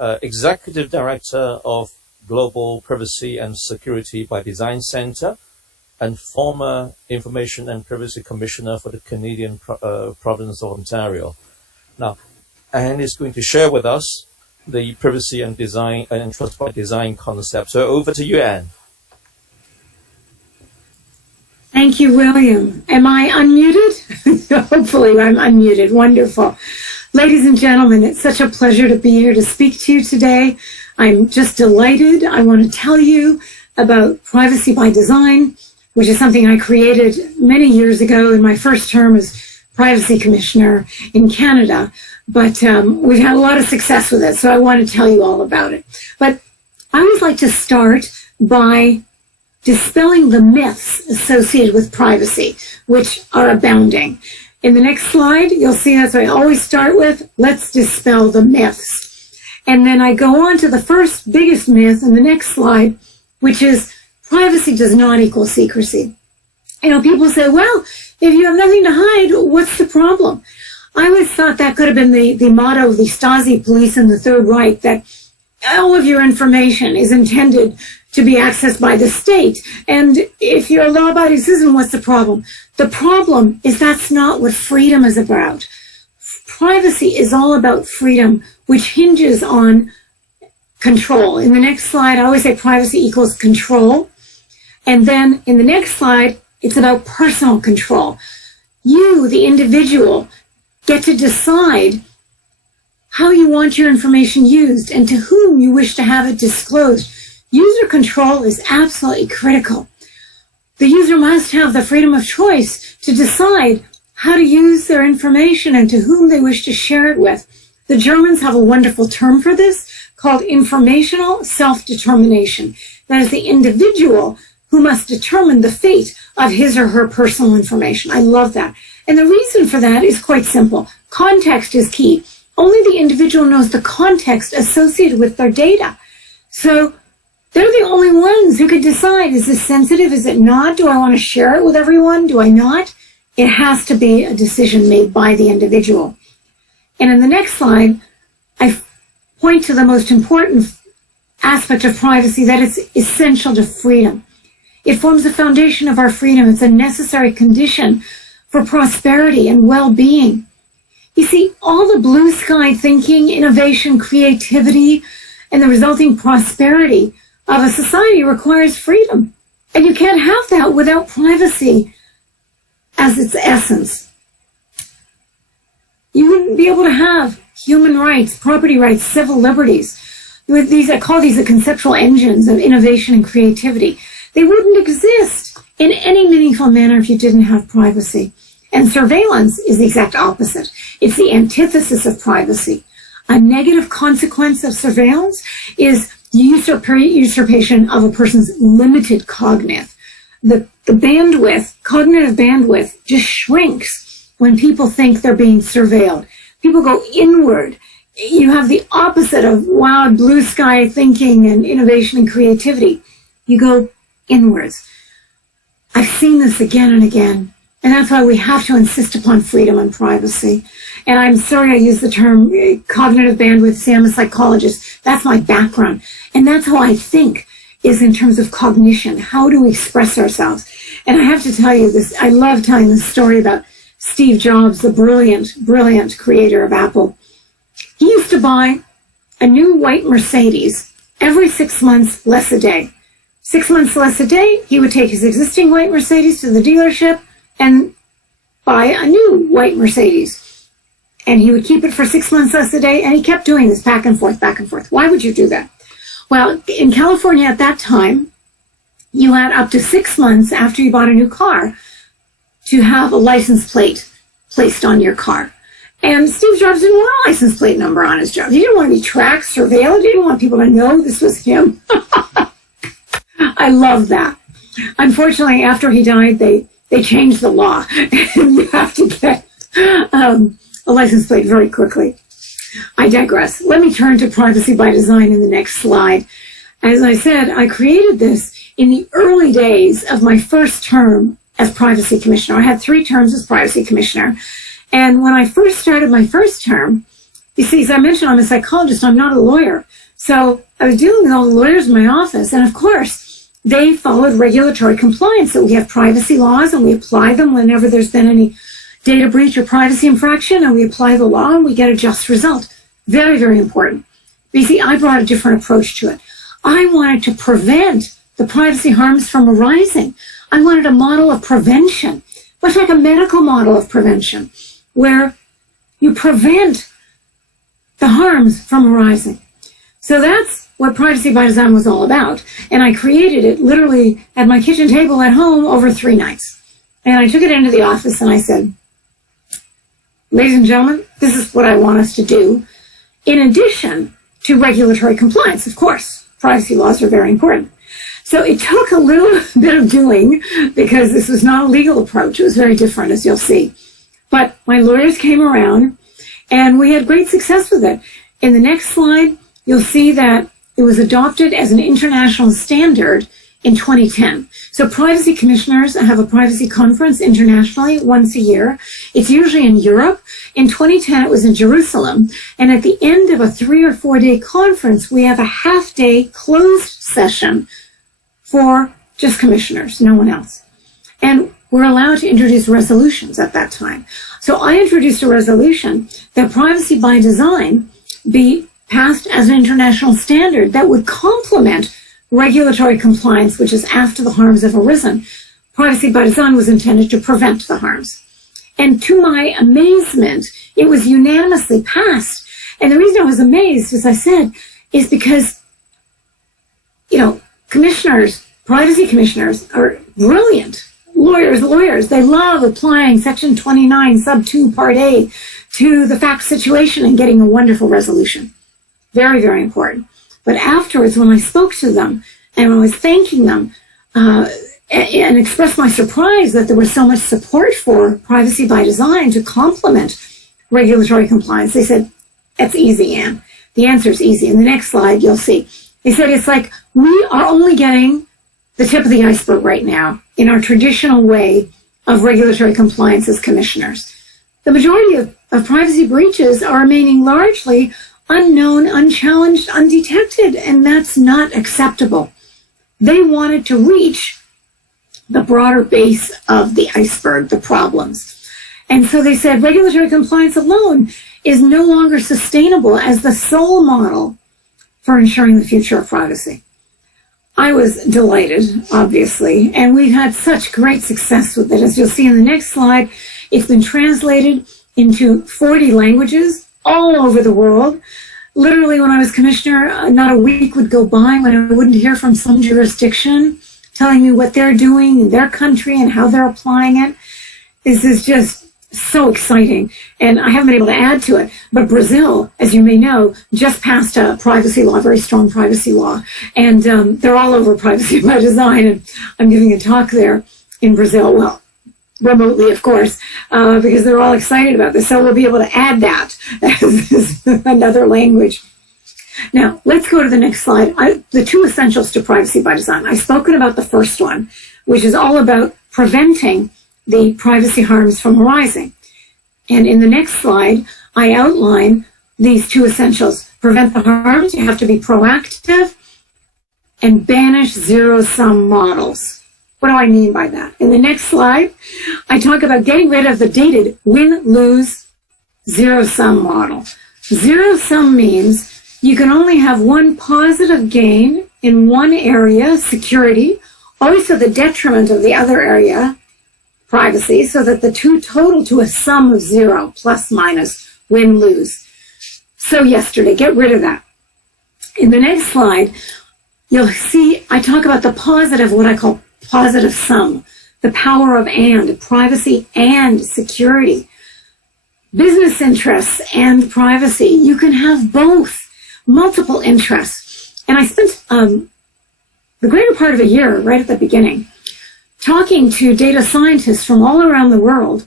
Executive Director of Global Privacy and Security by Design Center, and former Information and Privacy Commissioner for the Canadian province of Ontario. Now, Anne is going to share with us the privacy and design and trust by design concept. So over to you, Anne. Thank you, William. Am I unmuted? Hopefully I'm unmuted. Wonderful. Ladies and gentlemen, it's such a pleasure to be here to speak to you today. I'm just delighted. I want to tell you about privacy by design, which is something I created many years ago in my first term as Privacy Commissioner in Canada. But we've had a lot of success with it, so I want to tell you all about it. But I always like to start by dispelling the myths associated with privacy, which are abounding. In the next slide, you'll see that's what I always start with. Let's dispel the myths. And then I go on to the first biggest myth in the next slide, which is privacy does not equal secrecy. You know, people say, well, if you have nothing to hide, what's the problem? I always thought that could have been the motto of the Stasi police in the Third Reich, that all of your information is intended to be accessed by the state. And if you're a law-abiding citizen, what's the problem? The problem is that's not what freedom is about. Privacy is all about freedom, which hinges on control. In the next slide, I always say privacy equals control. And then in the next slide, it's about personal control. You, the individual, get to decide how you want your information used and to whom you wish to have it disclosed. User control is absolutely critical. The user must have the freedom of choice to decide how to use their information and to whom they wish to share it with. The Germans have a wonderful term for this called informational self-determination. That is the individual who must determine the fate of his or her personal information. I love that. And the reason for that is quite simple. Context is key. Only the individual knows the context associated with their data. So they're the only ones who could decide, is this sensitive, is it not? Do I want to share it with everyone? Do I not? It has to be a decision made by the individual. And in the next slide, I point to the most important aspect of privacy, that it's essential to freedom. It forms the foundation of our freedom. It's a necessary condition for prosperity and well-being. You see, all the blue sky thinking, innovation, creativity, and the resulting prosperity of a society requires freedom. And you can't have that without privacy as its essence. You wouldn't be able to have human rights, property rights, civil liberties. With these, I call these the conceptual engines of innovation and creativity. They wouldn't exist in any meaningful manner if you didn't have privacy. And surveillance is the exact opposite. It's the antithesis of privacy. A negative consequence of surveillance is usurpation of a person's limited cognitive. The bandwidth, cognitive bandwidth, just shrinks when people think they're being surveilled. People go inward. You have the opposite of wild blue sky thinking and innovation and creativity. You go inwards. I've seen this again and again. And that's why we have to insist upon freedom and privacy. And I'm sorry I use the term cognitive bandwidth. See, I'm a psychologist. That's my background. And that's how I think, is in terms of cognition. How do we express ourselves? And I have to tell you this, I love telling this story about Steve Jobs, the brilliant creator of Apple. He used to buy a new white Mercedes every 6 months, less a day. 6 months less a day, he would take his existing white Mercedes to the dealership and buy a new white Mercedes. And he would keep it for 6 months less a day, and he kept doing this back and forth, back and forth. Why would you do that? Well, in California at that time, you had up to 6 months after you bought a new car to have a license plate placed on your car. And Steve Jobs didn't want a license plate number on his job. He didn't want to be tracked, surveilled. He didn't want people to know this was him. I love that. Unfortunately, after he died, they changed the law. And you have to get a license plate very quickly. I digress. Let me turn to privacy by design in the next slide. As I said, I created this in the early days of my first term as privacy commissioner. I had 3 terms as privacy commissioner. And when I first started my first term, You see, as I mentioned, I'm a psychologist. I'm not a lawyer. So I was dealing with all the lawyers in my office. And of course, they followed regulatory compliance. So we have privacy laws and we apply them whenever there's been any data breach or privacy infraction, and we apply the law and we get a just result. Very, very important. But you see, I brought a different approach to it. I wanted to prevent the privacy harms from arising. I wanted a model of prevention, much like a medical model of prevention, where you prevent the harms from arising. So that's what Privacy by Design was all about. And I created it literally at my kitchen table at home over 3 nights. And I took it into the office and I said, ladies and gentlemen, this is what I want us to do. In addition to regulatory compliance, of course, privacy laws are very important. So it took a little bit of doing because this was not a legal approach. It was very different, as you'll see. But my lawyers came around and we had great success with it. In the next slide, you'll see that it was adopted as an international standard in 2010. So privacy commissioners have a privacy conference internationally once a year. It's usually in Europe. In 2010, it was in Jerusalem. And at the end of a 3 or 4 day conference, we have a half-day closed session for just commissioners, no one else. And we're allowed to introduce resolutions at that time. So I introduced a resolution that Privacy by Design be passed as an international standard that would complement regulatory compliance, which is after the harms have arisen. Privacy by Design was intended to prevent the harms. And to my amazement, it was unanimously passed. And the reason I was amazed, as I said, is because, commissioners, privacy commissioners are brilliant. Lawyers, they love applying Section 29, Sub 2, Part A to the fact situation and getting a wonderful resolution. Very, very important. But afterwards, when I spoke to them and I was thanking them and expressed my surprise that there was so much support for Privacy by Design to complement regulatory compliance, they said, that's easy, Anne. The answer is easy. In the next slide, you'll see. They said it's like we are only getting the tip of the iceberg right now in our traditional way of regulatory compliance as commissioners. The majority of privacy breaches are remaining largely unknown, unchallenged, undetected, and that's not acceptable. They wanted to reach the broader base of the iceberg, the problems. And so they said regulatory compliance alone is no longer sustainable as the sole model for ensuring the future of privacy. I was delighted, obviously, and we've had such great success with it. As you'll see in the next slide, it's been translated into 40 languages all over the world. Literally, when I was commissioner, not a week would go by when I wouldn't hear from some jurisdiction telling me what they're doing in their country and how they're applying it. This is just so exciting, and I haven't been able to add to it. But Brazil, as you may know, just passed a privacy law, very strong privacy law, and they're all over Privacy by Design, and I'm giving a talk there in Brazil, well, remotely, of course, because they're all excited about this, so we'll be able to add that as another language. Now, let's go to the next slide. The 2 essentials to Privacy by Design. I've spoken about the first one, which is all about preventing the privacy harms from arising. And in the next slide, I outline these 2 essentials. Prevent the harms, you have to be proactive, and banish zero-sum models. What do I mean by that? In the next slide, I talk about getting rid of the dated win-lose zero-sum model. Zero-sum means you can only have one positive gain in one area, security, always to the detriment of the other area, privacy, so that the 2 total to a sum of 0, plus, minus, win, lose. So yesterday, get rid of that. In the next slide, you'll see I talk about the positive, what I call positive sum, the power of and, privacy and security, business interests and privacy. You can have both, multiple interests. And I spent the greater part of a year right at the beginning talking to data scientists from all around the world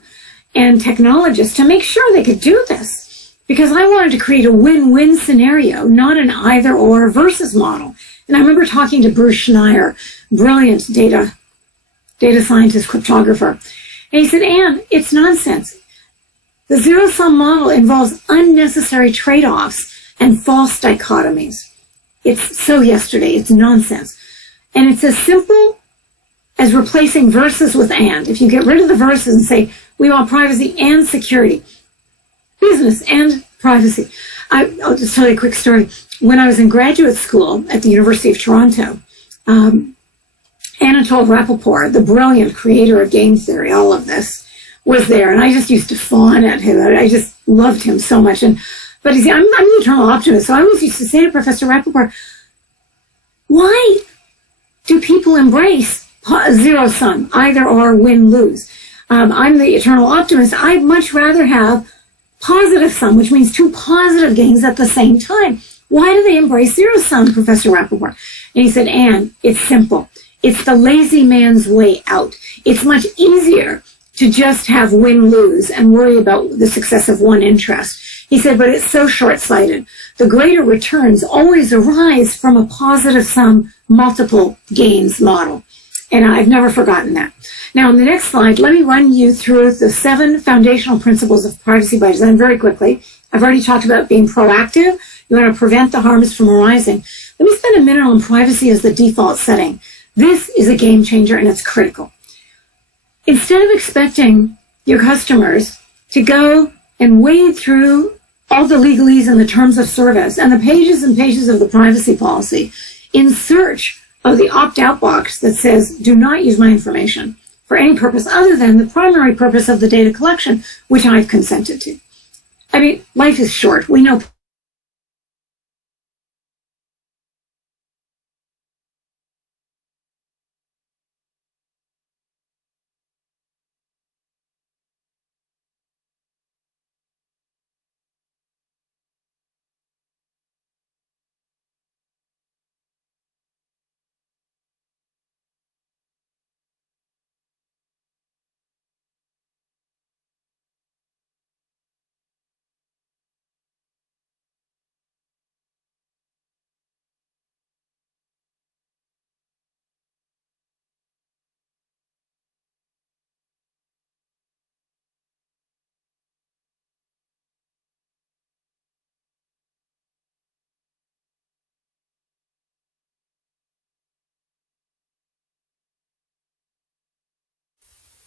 and technologists to make sure they could do this, because I wanted to create a win-win scenario, not an either-or versus model. And I remember talking to Bruce Schneier, brilliant data scientist, cryptographer, and he said, Anne, it's nonsense. The zero-sum model involves unnecessary trade-offs and false dichotomies. It's so yesterday. It's nonsense. And it's as simple as replacing verses with and. If you get rid of the verses and say, we want privacy and security, business and privacy. I'll just tell you a quick story. When I was in graduate school at the University of Toronto, Anatole Rappaport, the brilliant creator of game theory, all of this, was there. And I just used to fawn at him. I just loved him so much. But you see, I'm the eternal optimist. So I always used to say to Professor Rappaport, why do people embrace zero sum, either or, win, lose? I'm the eternal optimist. I'd much rather have positive sum, which means two positive gains at the same time. Why do they embrace zero sum, Professor Rappaport? And he said, Anne, it's simple. It's the lazy man's way out. It's much easier to just have win-lose and worry about the success of one interest. He said, but it's so short-sighted. The greater returns always arise from a positive sum multiple gains model. And I've never forgotten that. Now, on the next slide, let me run you through the 7 foundational principles of privacy by design very quickly. I've already talked about being proactive. You want to prevent the harms from arising. Let me spend a minute on privacy as the default setting. This is a game changer, and it's critical. Instead of expecting your customers to go and wade through all the legalese and the terms of service and the pages and pages of the privacy policy in search of the opt-out box that says, do not use my information for any purpose other than the primary purpose of the data collection, which I've consented to. I mean, life is short. We know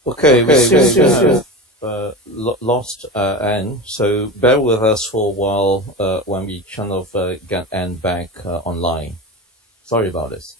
Okay, we seem to have lost Anne, so bear with us for a while when we kind of get Anne back online. Sorry about this.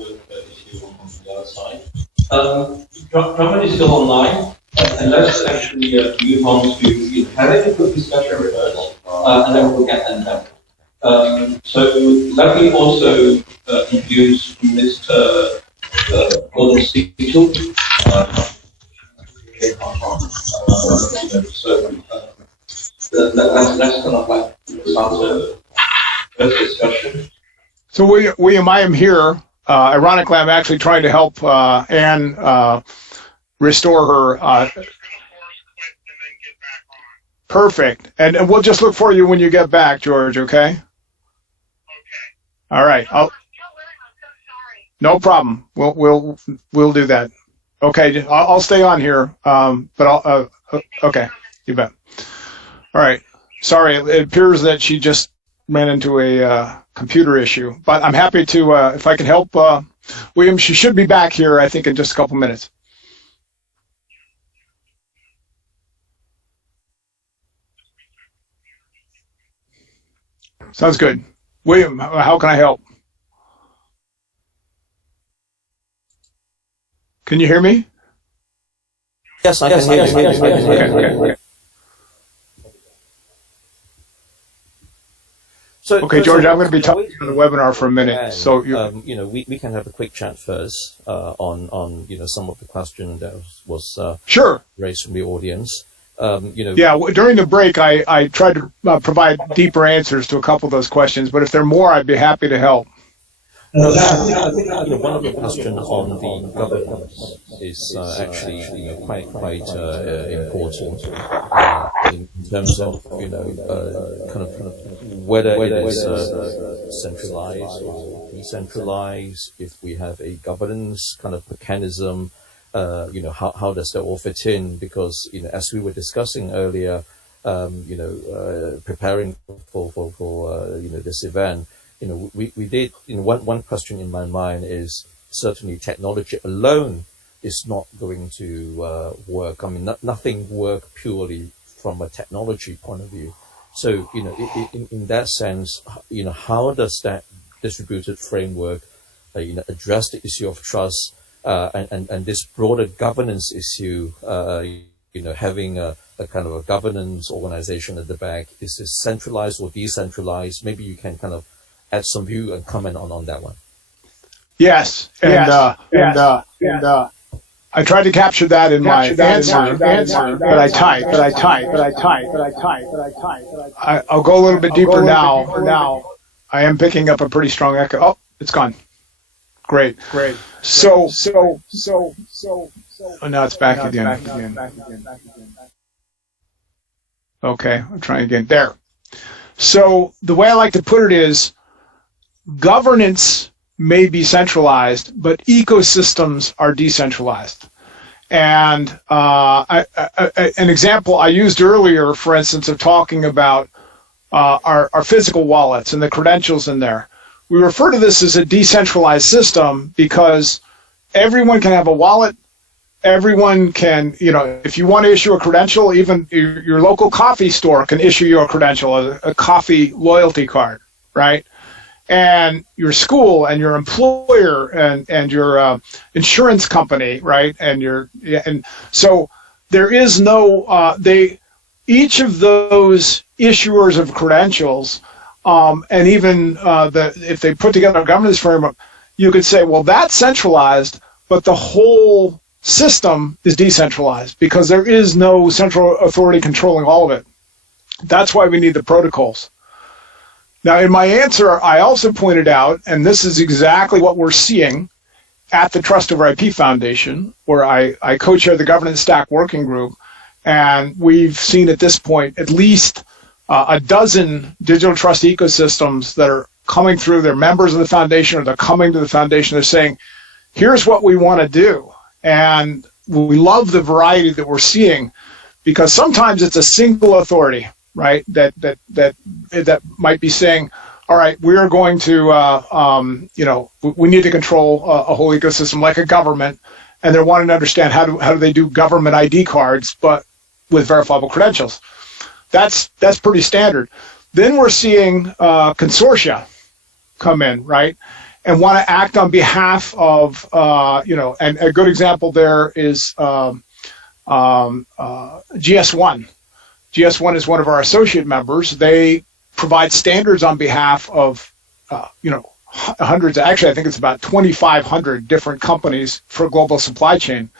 issue on the other side. Drummond is still online, and let's actually move on to having a good discussion with us, and then we'll get them. So let me also introduce Mr. Gordon Siegel. So let's kind of like start the first discussion. So William, I am here. Ironically, I'm actually trying to help Anne restore her. Perfect. And we'll just look for you when you get back, George, okay? Okay. All right. No problem. We'll do that. Okay. I'll stay on here. But I'll okay. You bet. All right. Sorry. It appears that she just ran into a computer issue, but I'm happy to, if I can help William. She should be back here, I think, in just a couple minutes. Sounds good. William, how can I help? Can you hear me? Yes, I can hear you. Okay. So, George, I'm going to be talking on the webinar for a minute. So, we can have a quick chat first on some of the questions that was sure raised from the audience. Yeah, during the break, I tried to provide deeper answers to a couple of those questions, but if there are more, I'd be happy to help. I think one of the questions on the governance is actually quite important in terms of kind of whether it is centralized or decentralized. If we have a governance kind of mechanism, how does that all fit in? Because as we were discussing earlier, preparing for this event. We did, one question in my mind is certainly technology alone is not going to work. I mean, nothing work purely from a technology point of view. So, in that sense, how does that distributed framework, address the issue of trust, and this broader governance issue, having a kind of a governance organization at the back, is this centralized or decentralized? Maybe you can kind of add some view and comment on that one. Yes, and I tried to capture that in my answer, but I typed. I'll go a little bit deeper now. I am picking up a pretty strong echo. Oh, it's gone. Great. So. Oh, now it's back again. Okay, I'm trying again. There. So the way I like to put it is, governance may be centralized, but ecosystems are decentralized. And an example I used earlier, for instance, of talking about our physical wallets and the credentials in there. We refer to this as a decentralized system because everyone can have a wallet. Everyone can, if you want to issue a credential, even your local coffee store can issue you a credential, a coffee loyalty card, right? And your school and your employer and your insurance company, right? And so there is no, each of those issuers of credentials, and even if they put together a governance framework, you could say, well, that's centralized, but the whole system is decentralized because there is no central authority controlling all of it. That's why we need the protocols. Now, in my answer, I also pointed out, and this is exactly what we're seeing at the Trust Over IP Foundation, where I co-chair the Governance Stack Working Group, and we've seen at this point at least a dozen digital trust ecosystems that are coming through. They're members of the foundation, or they're coming to the foundation. They're saying, here's what we want to do. And we love the variety that we're seeing, because sometimes it's a single authority, right? That might be saying, all right, we're going to, we need to control a whole ecosystem like a government, and they're wanting to understand how do they do government ID cards, but with verifiable credentials. That's pretty standard. Then we're seeing consortia come in, right? and want to act on behalf of, and a good example there is GS1. GS1 is one of our associate members. They provide standards on behalf of, hundreds, actually I think it's about 2,500 different companies for global supply chain.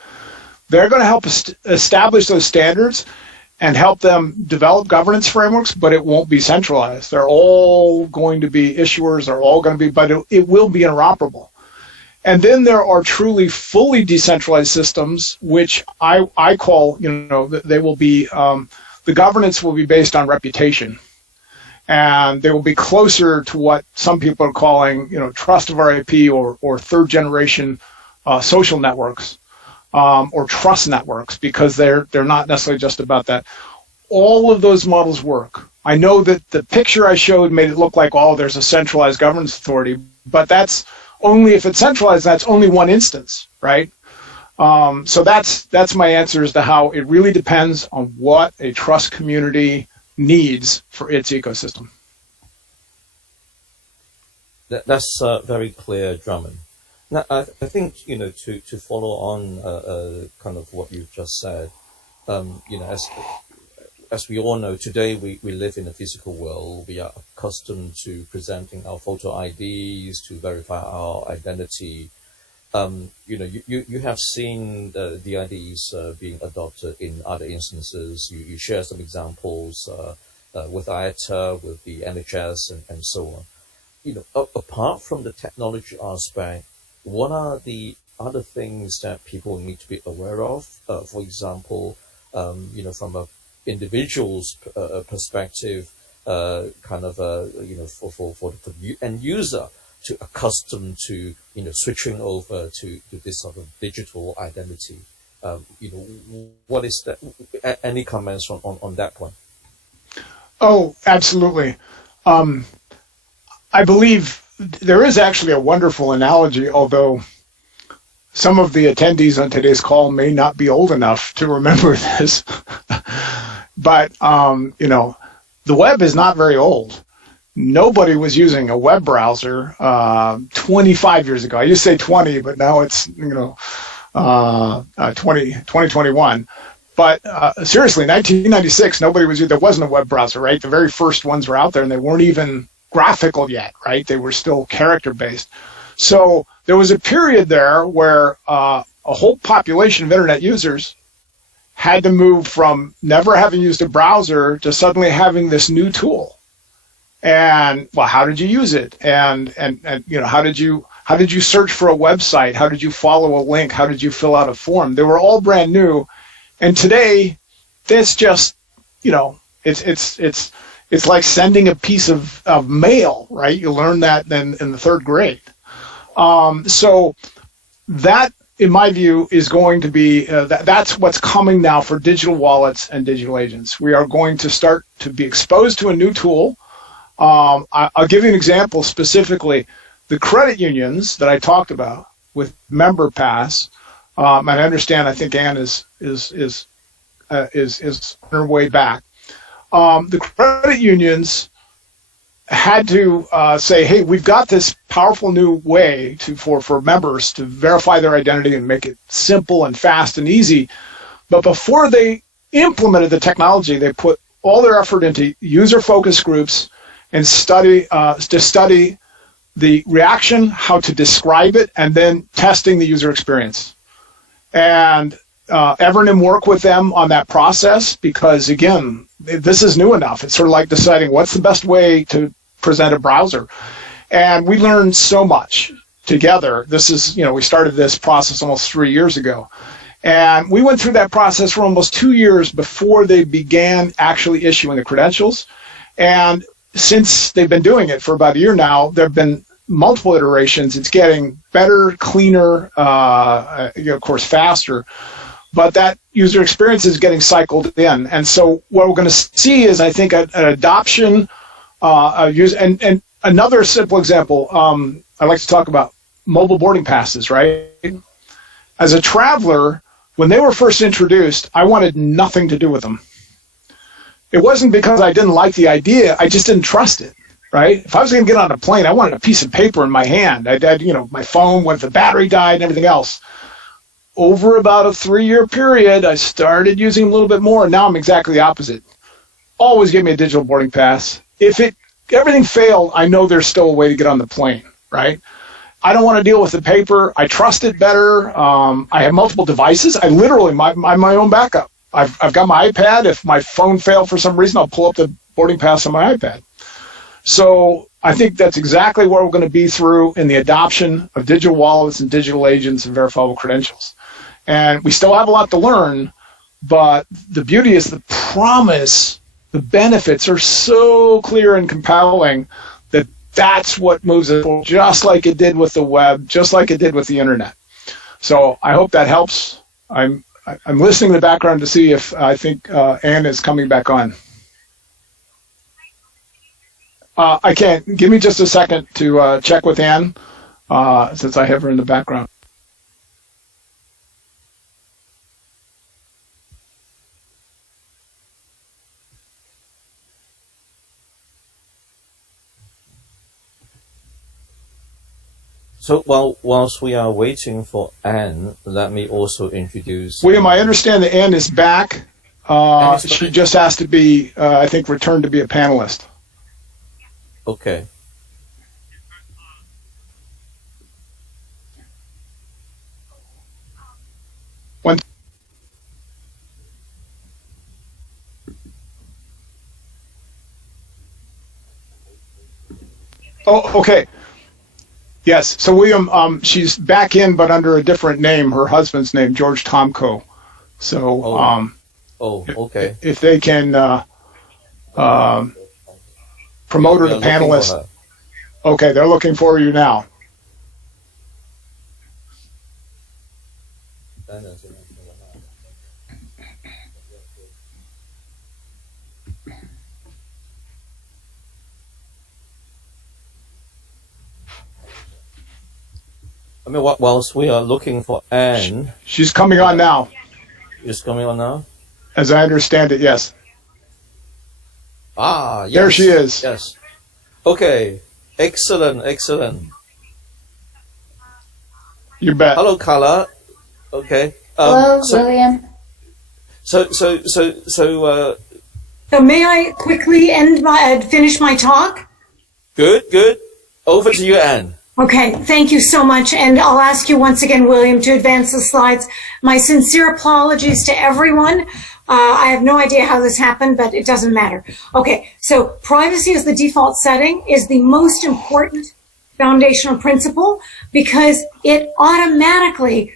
They're going to help establish those standards and help them develop governance frameworks, but it won't be centralized. They're all going to be issuers, they're all going to be, but it will be interoperable. And then there are truly fully decentralized systems, which I call, they will be, the governance will be based on reputation. And they will be closer to what some people are calling, trust over IP or third generation social networks. Or trust networks, because they're not necessarily just about that. All of those models work. I know that the picture I showed made it look like, there's a centralized governance authority, but that's only if it's centralized, that's only one instance, right? So that's my answer as to how it really depends on what a trust community needs for its ecosystem. That's very clear, Drummond. Now, I think, to follow on kind of what you've just said, as we all know, today we live in a physical world. We are accustomed to presenting our photo IDs to verify our identity. You have seen the IDs being adopted in other instances. You share some examples with IATA, with the NHS, and so on. Apart from the technology aspect, what are the other things that people need to be aware of? For example, from a individual's perspective, for the end user to accustom to, switching over to this sort of digital identity. What is that? Any comments on that point? Oh, absolutely. I believe there is actually a wonderful analogy, although some of the attendees on today's call may not be old enough to remember this. But, the web is not very old. Nobody was using a web browser 25 years ago. I used to say 20, but now it's, 2021. But seriously, 1996, there wasn't a web browser, right? The very first ones were out there, and they weren't even graphical yet, right? They were still character-based. So there was a period there where a whole population of internet users had to move from never having used a browser to suddenly having this new tool. And how did you use it? And how did you search for a website? How did you follow a link? How did you fill out a form? They were all brand new. And today, that's just, it's like sending a piece of mail, right? You learn that then in the third grade. So that, in my view, is going to be, that's what's coming now for digital wallets and digital agents. We are going to start to be exposed to a new tool. I'll give you an example specifically. The credit unions that I talked about with MemberPass, and I understand, I think Ann is on her way back. The credit unions had to say, hey, we've got this powerful new way for members to verify their identity and make it simple and fast and easy. But before they implemented the technology, they put all their effort into user-focused groups and to study the reaction, how to describe it, and then testing the user experience. And Evernym worked with them on that process because, again, this is new enough. It's sort of like deciding what's the best way to present a browser. And we learned so much together. This is, we started this process almost 3 years ago. And we went through that process for almost 2 years before they began actually issuing the credentials. And since they've been doing it for about a year now, there have been multiple iterations. It's getting better, cleaner, of course, faster. But that user experience is getting cycled in. And so what we're going to see is, I think, an adoption and another simple example, I like to talk about mobile boarding passes, right? As a traveler, when they were first introduced, I wanted nothing to do with them. It wasn't because I didn't like the idea, I just didn't trust it. right? If I was going to get on a plane, I wanted a piece of paper in my hand. I had, my phone when the battery died and everything else. Over about a 3-year period, I started using them a little bit more, and now I'm exactly the opposite. Always give me a digital boarding pass. If everything failed, I know there's still a way to get on the plane, right? I don't want to deal with the paper. I trust it better. I have multiple devices. I literally, I'm my own backup. I've got my iPad. If my phone failed for some reason, I'll pull up the boarding pass on my iPad. So I think that's exactly where we're going to be through in the adoption of digital wallets and digital agents and verifiable credentials. And we still have a lot to learn, but the beauty is the promise, the benefits are so clear and compelling that that's what moves it forward, just like it did with the web, just like it did with the internet. So I hope that helps. I'm listening in the background to see if I think Anne is coming back on. I can't. Give me just a second to check with Anne, since I have her in the background. So whilst we are waiting for Anne, let me also introduce... William, I understand that Anne is back. She just has to be, I think, returned to be a panelist. Okay. Oh, okay. Yes. So William, she's back in, but under a different name. Her husband's name, George Tomko. So, okay. If they can promote her to panelist. Okay, they're looking for you now. I mean, whilst we are looking for Anne... She's coming on now. She's coming on now? As I understand it, yes. Ah, yes. There she is. Yes. Okay. Excellent. You bet. Hello, Carla. Okay. Hello, William. So may I quickly finish my talk? Good. Over to you, Anne. Okay, thank you so much. And I'll ask you once again, William, to advance the slides. My sincere apologies to everyone. I have no idea how this happened, but it doesn't matter. Okay, so privacy as the default setting is the most important foundational principle because it automatically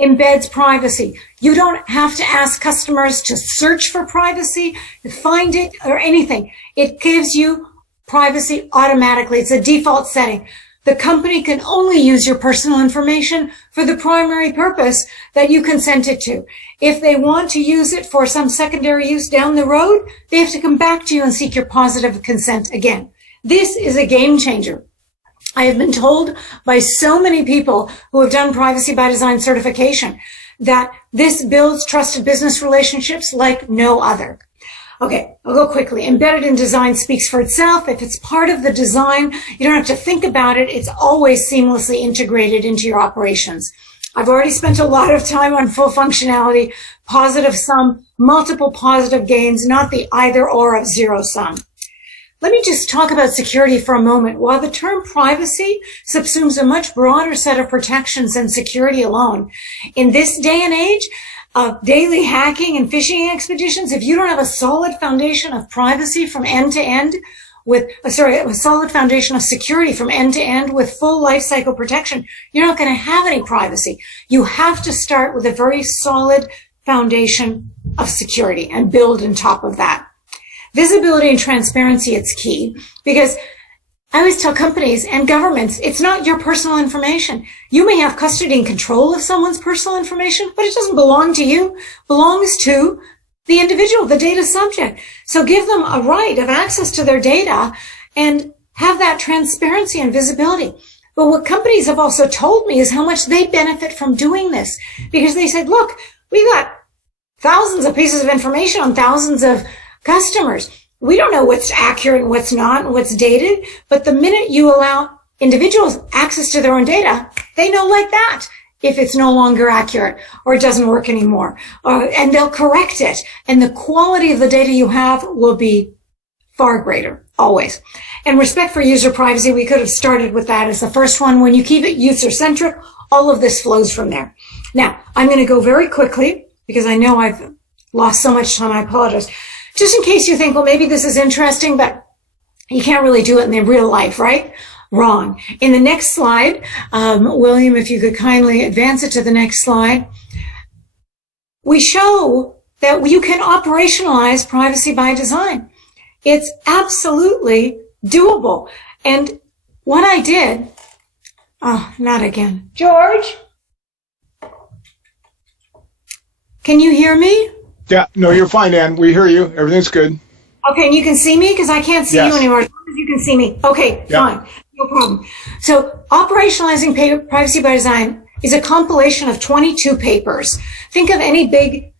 embeds privacy. You don't have to ask customers to search for privacy, to find it, or anything. It gives you privacy automatically. It's a default setting. The company can only use your personal information for the primary purpose that you consent it to. If they want to use it for some secondary use down the road, they have to come back to you and seek your positive consent again. This is a game changer. I have been told by so many people who have done Privacy by Design certification that this builds trusted business relationships like no other. Okay, I'll go quickly. Embedded in design speaks for itself. If it's part of the design, you don't have to think about it. It's always seamlessly integrated into your operations. I've already spent a lot of time on full functionality, positive sum, multiple positive gains, not the either or of zero sum. Let me just talk about security for a moment. While the term privacy subsumes a much broader set of protections than security alone, in this day and age of daily hacking and phishing expeditions, if you don't have a solid foundation of privacy from end to end a solid foundation of security from end to end with full life cycle protection, you're not going to have any privacy. You have to start with a very solid foundation of security and build on top of that. Visibility and transparency, it's key because I always tell companies and governments, it's not your personal information. You may have custody and control of someone's personal information, but it doesn't belong to you. It belongs to the individual, the data subject. So give them a right of access to their data and have that transparency and visibility. But what companies have also told me is how much they benefit from doing this because they said, look, we got thousands of pieces of information on thousands of customers. we don't know what's accurate and what's not and what's dated, but the minute you allow individuals access to their own data, they know like that if it's no longer accurate or it doesn't work anymore, and they'll correct it. And the quality of the data you have will be far greater, always. And respect for user privacy, we could have started with that as the first one. When you keep it user-centric, all of this flows from there. Now, I'm going to go very quickly because I know I've lost so much time. I apologize. Just in case you think, well, maybe this is interesting, but you can't really do it in the real life, right? Wrong. In the next slide, William, if you could kindly advance it to the next slide, we show that you can operationalize privacy by design. It's absolutely doable. And what I did, oh, not again. George, can you hear me? Yeah, no, you're fine, Ann. We hear you. Everything's good. Okay, and you can see me? Because I can't see you anymore. As long as you can see me. Okay, fine. No problem. So operationalizing privacy by design is a compilation of 22 papers. Think of any big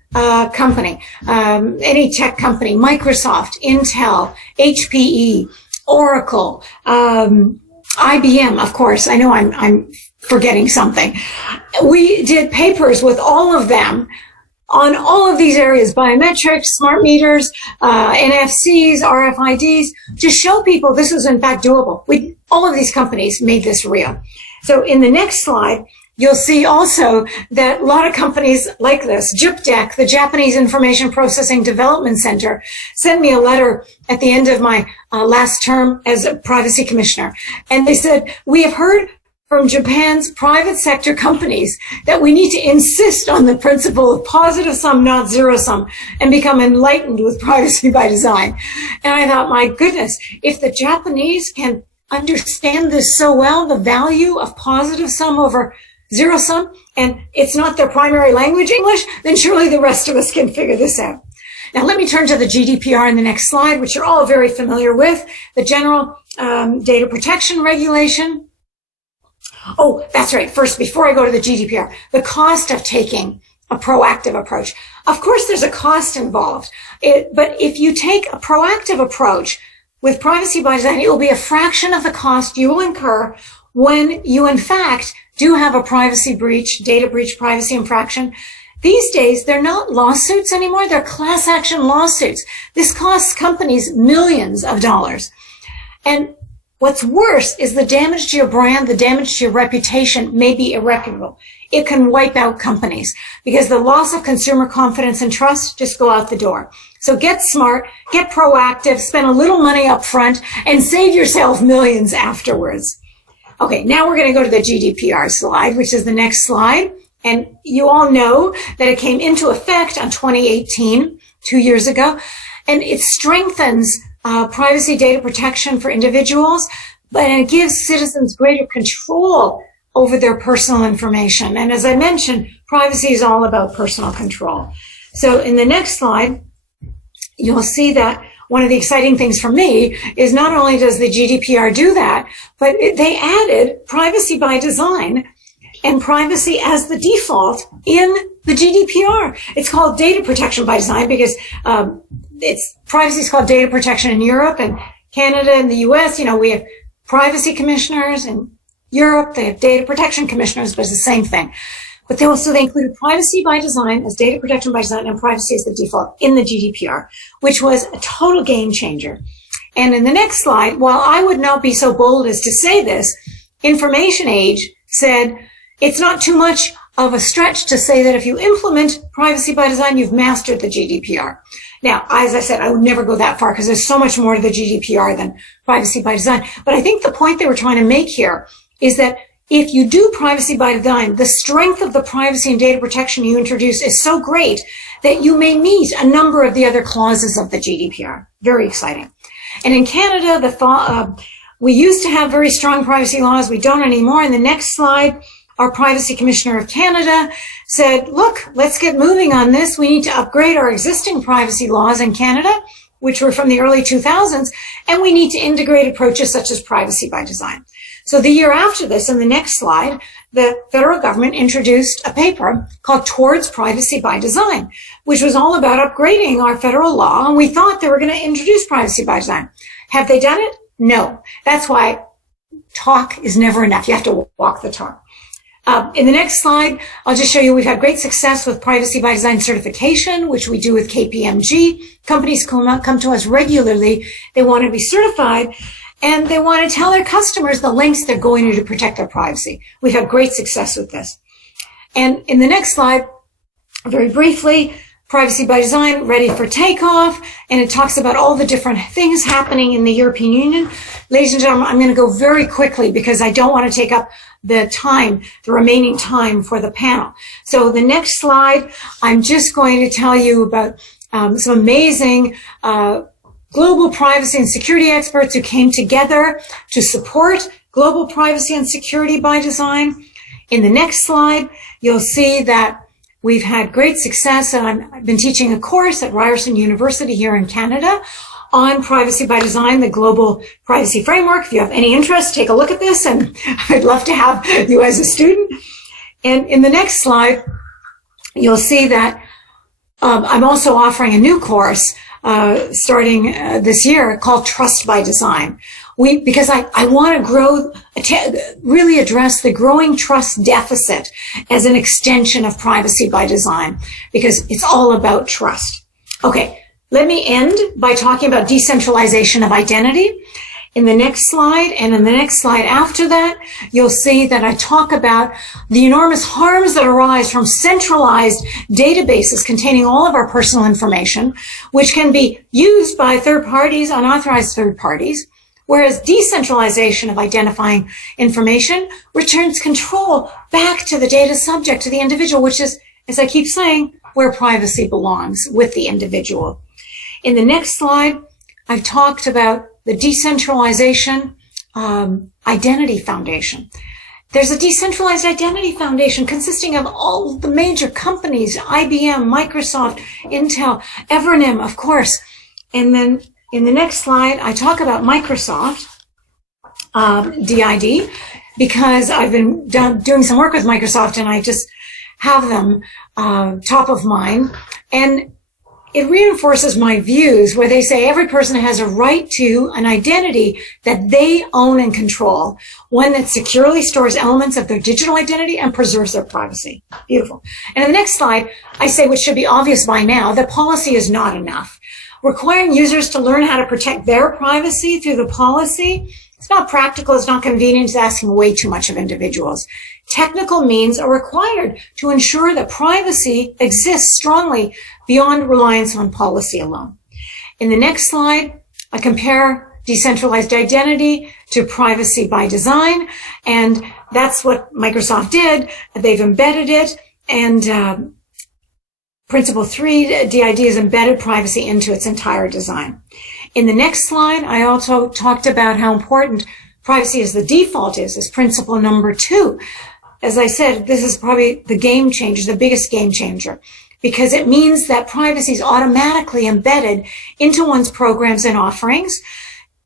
company, any tech company, Microsoft, Intel, HPE, Oracle, IBM, of course. I know I'm forgetting something. We did papers with all of them on all of these areas, biometrics, smart meters, NFCs, RFIDs, to show people this is in fact doable. All of these companies made this real. So in the next slide, you'll see also that a lot of companies like this, JIPDEC, the Japanese Information Processing Development Center, sent me a letter at the end of my last term as a privacy commissioner. And they said, we have heard from Japan's private sector companies that we need to insist on the principle of positive sum, not zero sum, and become enlightened with privacy by design. And I thought, my goodness, if the Japanese can understand this so well, the value of positive sum over zero sum, and it's not their primary language, English, then surely the rest of us can figure this out. Now, let me turn to the GDPR in the next slide, which you're all very familiar with, the General Data Protection Regulation. Oh, that's right. First, before I go to the GDPR, the cost of taking a proactive approach. Of course, there's a cost involved, but if you take a proactive approach with privacy by design, it will be a fraction of the cost you will incur when you, in fact, do have a privacy breach, data breach, privacy infraction. These days, they're not lawsuits anymore. They're class action lawsuits. This costs companies millions of dollars. And what's worse is the damage to your brand, the damage to your reputation may be irreparable. It can wipe out companies because the loss of consumer confidence and trust just go out the door. So get smart, get proactive, spend a little money up front, and save yourself millions afterwards. Okay, now we're going to go to the GDPR slide, which is the next slide. And you all know that it came into effect on 2018, 2 years ago, and it strengthens privacy data protection for individuals, but it gives citizens greater control over their personal information. And as I mentioned, privacy is all about personal control. So in the next slide, you'll see that one of the exciting things for me is not only does the GDPR do that, but they added privacy by design and privacy as the default in the GDPR. It's called data protection by design because privacy is called data protection in Europe and Canada and the US. You know, we have privacy commissioners. In Europe, they have data protection commissioners, but it's the same thing. But they included privacy by design as data protection by design and privacy as the default in the GDPR, which was a total game changer. And in the next slide, while I would not be so bold as to say this, Information Age said it's not too much of a stretch to say that if you implement privacy by design, you've mastered the GDPR. Now, as I said, I would never go that far because there's so much more to the GDPR than privacy by design. But I think the point they were trying to make here is that if you do privacy by design, the strength of the privacy and data protection you introduce is so great that you may meet a number of the other clauses of the GDPR. Very exciting. And in Canada, we used to have very strong privacy laws. We don't anymore. In the next slide, our Privacy Commissioner of Canada said, look, let's get moving on this. We need to upgrade our existing privacy laws in Canada, which were from the early 2000s, and we need to integrate approaches such as privacy by design. So the year after this, in the next slide, the federal government introduced a paper called Towards Privacy by Design, which was all about upgrading our federal law. And we thought they were going to introduce privacy by design. Have they done it? No. That's why talk is never enough. You have to walk the talk. In the next slide, I'll just show you we've had great success with privacy by design certification, which we do with KPMG. Companies come to us regularly. They want to be certified, and they want to tell their customers the lengths they're going to protect their privacy. We've had great success with this. And in the next slide, very briefly, privacy by design, ready for takeoff, and it talks about all the different things happening in the European Union. Ladies and gentlemen, I'm going to go very quickly because I don't want to take up the remaining time for the panel. So the next slide, I'm just going to tell you about some amazing global privacy and security experts who came together to support global privacy and security by design. In the next slide, you'll see that we've had great success, and I've been teaching a course at Ryerson University here in Canada on privacy by design, the global privacy framework. If you have any interest, take a look at this, and I'd love to have you as a student. And in the next slide, you'll see that I'm also offering a new course starting this year called Trust by Design. Because I want to really address the growing trust deficit as an extension of privacy by design, because it's all about trust. Okay, let me end by talking about decentralization of identity. In the next slide, and in the next slide after that, you'll see that I talk about the enormous harms that arise from centralized databases containing all of our personal information, which can be used by third parties, unauthorized third parties, whereas decentralization of identifying information returns control back to the data subject, to the individual, which is, as I keep saying, where privacy belongs, with the individual. In the next slide, I've talked about the Decentralization Identity Foundation. There's a Decentralized Identity Foundation consisting of all the major companies, IBM, Microsoft, Intel, Evernym, of course. And then in the next slide, I talk about Microsoft, DID, because I've been doing some work with Microsoft, and I just have them top of mind. And it reinforces my views where they say every person has a right to an identity that they own and control, one that securely stores elements of their digital identity and preserves their privacy. Beautiful. And in the next slide, I say, which should be obvious by now, that policy is not enough. Requiring users to learn how to protect their privacy through the policy, it's not practical, it's not convenient, it's asking way too much of individuals. Technical means are required to ensure that privacy exists strongly beyond reliance on policy alone. In the next slide, I compare decentralized identity to privacy by design, and that's what Microsoft did. They've embedded it, and Principle 3, DID has embedded privacy into its entire design. In the next slide, I also talked about how important privacy as the default is principle number 2. As I said, this is probably the game changer, the biggest game changer, because it means that privacy is automatically embedded into one's programs and offerings.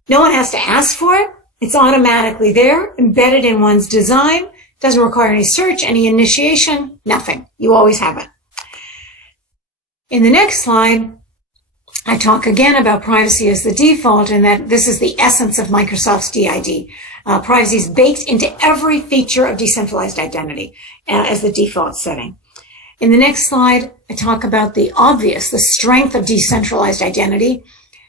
No one has to ask for it. It's automatically there, embedded in one's design. Doesn't require any search, any initiation, nothing. You always have it. In the next slide, I talk again about privacy as the default, and that this is the essence of Microsoft's DID. Privacy is baked into every feature of decentralized identity as the default setting. In the next slide, I talk about the obvious, the strength of decentralized identity,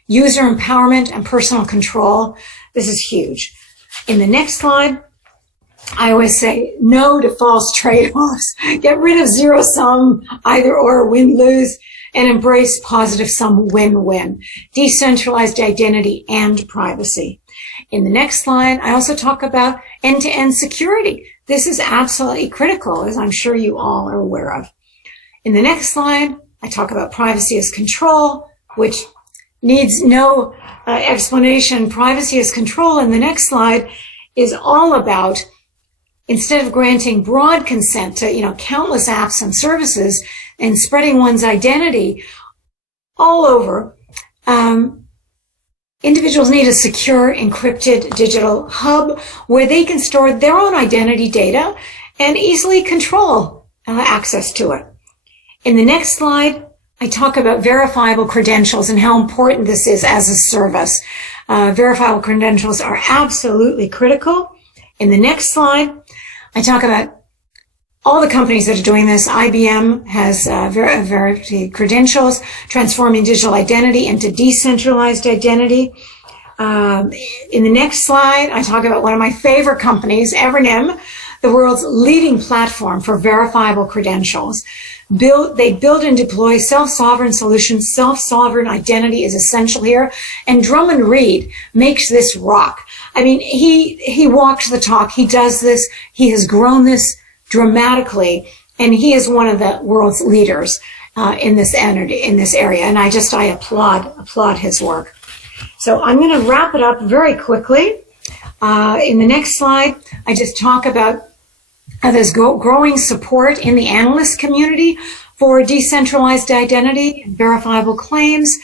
user empowerment and personal control. This is huge. In the next slide, I always say no to false trade-offs. Get rid of zero-sum, either or, win-lose, and embrace positive-sum win-win. Decentralized identity and privacy. In the next slide, I also talk about end-to-end security. This is absolutely critical, as I'm sure you all are aware of. In the next slide, I talk about privacy as control, which needs no explanation. Privacy as control in the next slide is all about, instead of granting broad consent to, countless apps and services and spreading one's identity all over, individuals need a secure, encrypted digital hub where they can store their own identity data and easily control access to it. In the next slide, I talk about verifiable credentials and how important this is as a service. Verifiable credentials are absolutely critical. In the next slide, I talk about all the companies that are doing this. IBM has Verity credentials, transforming digital identity into decentralized identity. In the next slide, I talk about one of my favorite companies, Evernym, the world's leading platform for verifiable credentials. They build and deploy self-sovereign solutions. Self-sovereign identity is essential here. And Drummond Reed makes this rock. I mean, he walks the talk. He does this. He has grown this dramatically. And he is one of the world's leaders in this area. And I applaud his work. So I'm going to wrap it up very quickly. In the next slide, I just talk about there's growing support in the analyst community for decentralized identity and verifiable claims,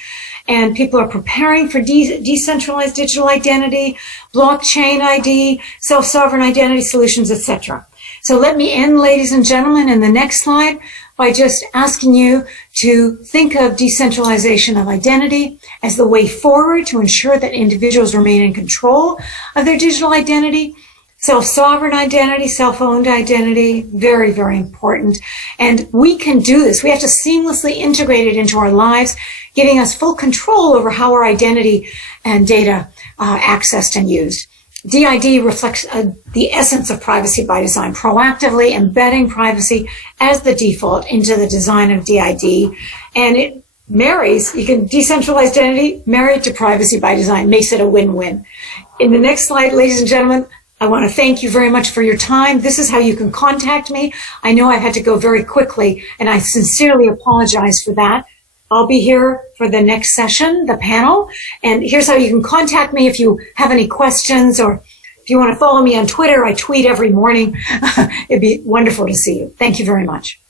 and people are preparing for decentralized digital identity, blockchain ID, self-sovereign identity solutions, etc. So let me end, ladies and gentlemen, in the next slide by just asking you to think of decentralization of identity as the way forward to ensure that individuals remain in control of their digital identity. Self-sovereign identity, self-owned identity, very, very important. And we can do this. We have to seamlessly integrate it into our lives, giving us full control over how our identity and data accessed and used. DID reflects the essence of privacy by design, proactively embedding privacy as the default into the design of DID. And it marries, you can decentralize identity, marry it to privacy by design, makes it a win-win. In the next slide, ladies and gentlemen, I want to thank you very much for your time. This is how you can contact me. I know I've had to go very quickly, and I sincerely apologize for that. I'll be here for the next session, the panel, and here's how you can contact me if you have any questions, or if you want to follow me on Twitter. I tweet every morning. It'd be wonderful to see you. Thank you very much.